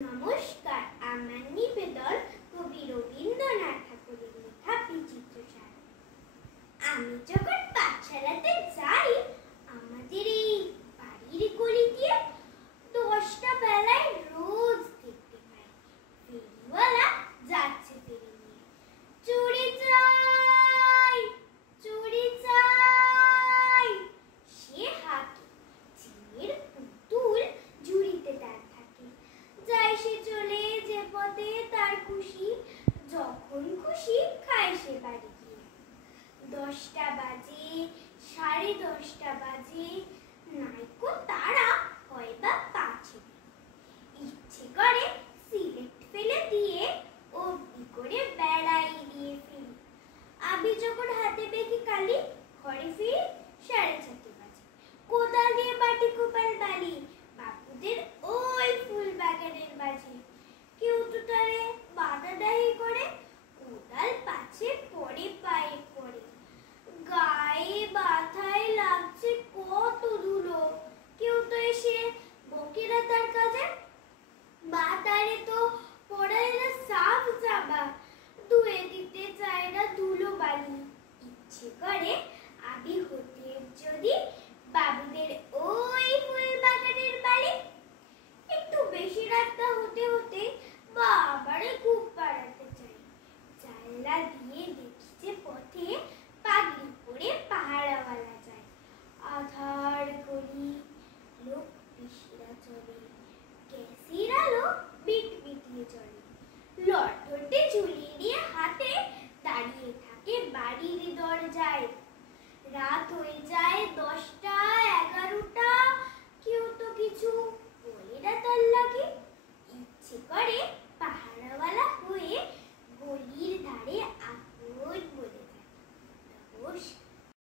নমস্কার, আমার নিবেদন কবি রবীন্দ্রনাথ ঠাকুরের লেখা বিচিত্রসার। আমি যখন পাঠশালাতে যাই, আমাদের এই বাড়ির গলি দিয়ে 10টা বেলায় রোজ দেখতে পাই ফেরিওয়ালা যাচ্ছে ফেরি নিয়ে। চড়ে যাই, চড়ে যাই, সে হাঁকে, চিলের পুতুল ঝুড়িতে তার থাকে। যায় সে চলে যে পথে তার খুশি, যখন খুশি খায় সে বাড়ি গিয়ে। 10টা বাজে, 10:30 বাজে, নাইকো তারা হয় বা